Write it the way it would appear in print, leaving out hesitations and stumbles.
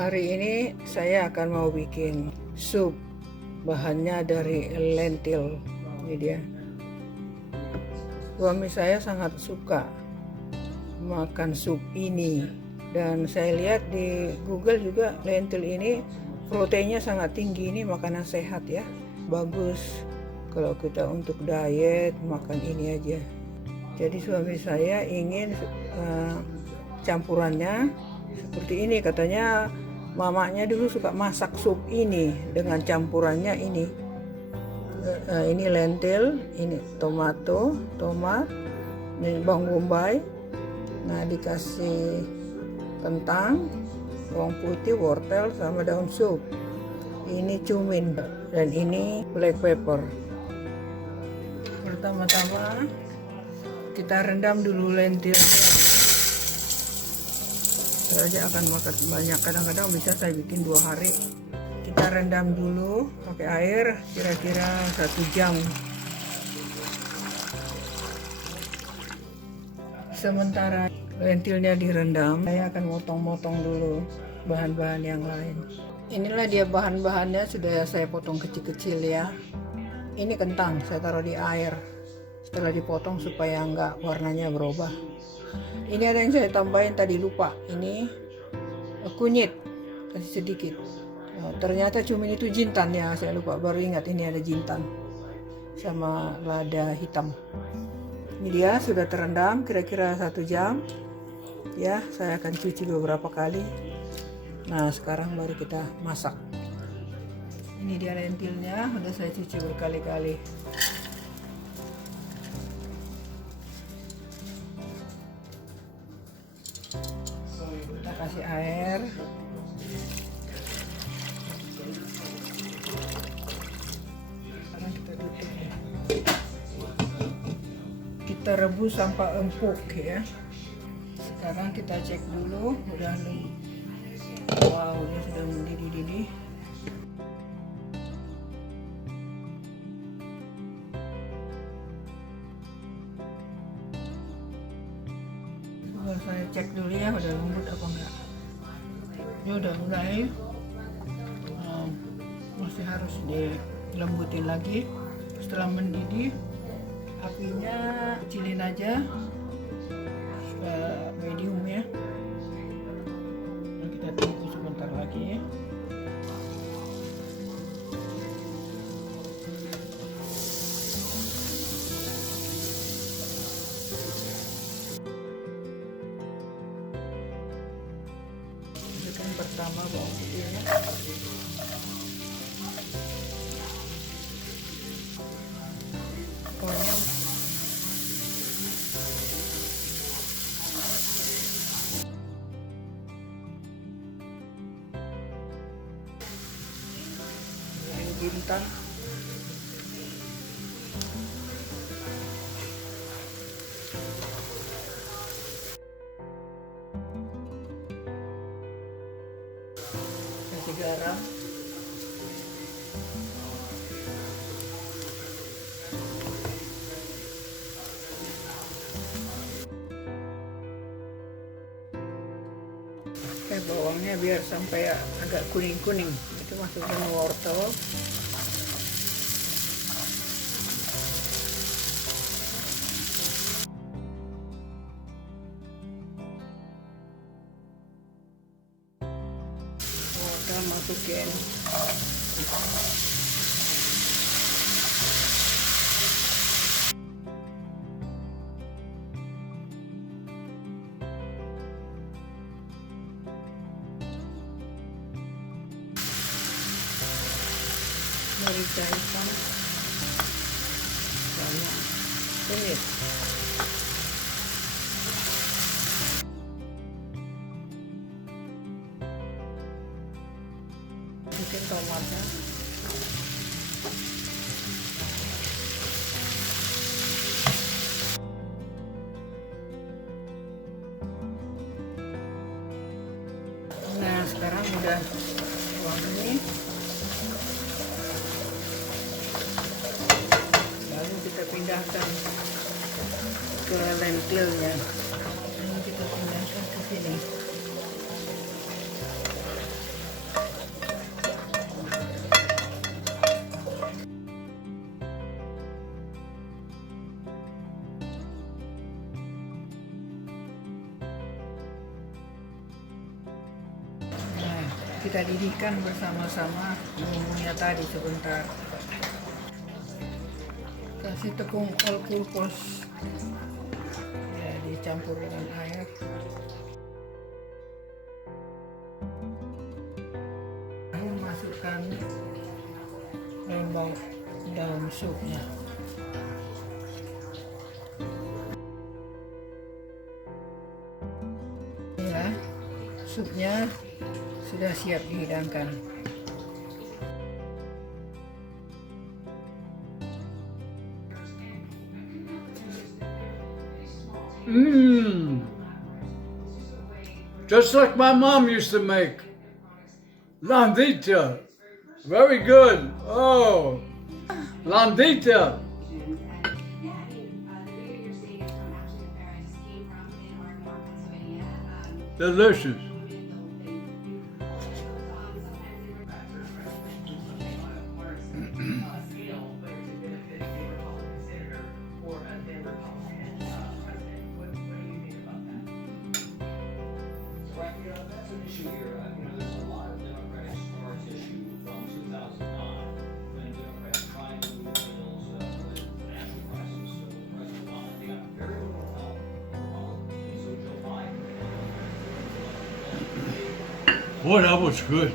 Hari ini saya akan mau bikin sup. Bahannya dari lentil. Ini dia. Suami saya sangat suka makan sup ini, dan saya lihat di Google juga lentil ini proteinnya sangat tinggi. Ini makanan sehat ya, bagus kalau kita untuk diet makan ini aja. Jadi suami saya ingin campurannya seperti ini. Katanya mamanya dulu suka masak sup ini dengan campurannya ini. Ini lentil, ini tomat, ini bawang bombay. Nah, dikasih kentang, bawang putih, wortel, sama daun sup. Ini cumin dan ini black pepper. Pertama-tama kita rendam dulu lentilnya. Saya akan makan banyak, kadang-kadang bisa saya bikin 2 hari. Kita rendam dulu pakai air kira-kira 1 jam. Sementara lentilnya direndam, saya akan motong-motong dulu bahan-bahan yang lain. Inilah dia bahan-bahannya, sudah saya potong kecil-kecil ya. Ini kentang, saya taruh di air setelah dipotong supaya enggak warnanya berubah. Ini ada yang saya tambahin tadi, lupa. Ini kunyit, kasih sedikit. Ternyata cumin itu jintan ya, saya lupa, baru ingat ini ada jintan sama lada hitam. Ini dia sudah terendam kira-kira 1 jam ya. Saya akan cuci beberapa kali. Nah, sekarang baru kita masak. Ini dia lentilnya, udah saya cuci berkali-kali. Kita kasih air. Sekarang kita tutup. Kita rebus sampai empuk ya. Sekarang kita cek dulu, udah lembut. Wow, dia sudah mendidih-didih. Saya cek dulu ya, udah lembut apa enggak. Ini udah mulai, masih harus dilembutin lagi. Setelah mendidih, apinya kecilin aja, medium ya. Nah, kita tunggu sebentar lagi. Yang pertama bawang putihnya. Pokoknya ini jintan. Kasih garam. Bawangnya biar sampai agak kuning-kuning. Itu masukkan wortel. Wortel masukin. Merica hitam sama kunyit. Masukin tomatnya. Nah, sekarang udah wangi. Kita pindahkan ke lentilnya. Ini kita pindahkan ke sini. Kita didihkan bersama-sama bumbunya tadi sebentar. Kasih tepung all purpose ya, dicampur dengan air. Masukkan daun supnya. Ya, supnya sudah siap dihidangkan. Just like my mom used to make. Landita. Very good. Oh, Landita. Delicious. Boy, that was good.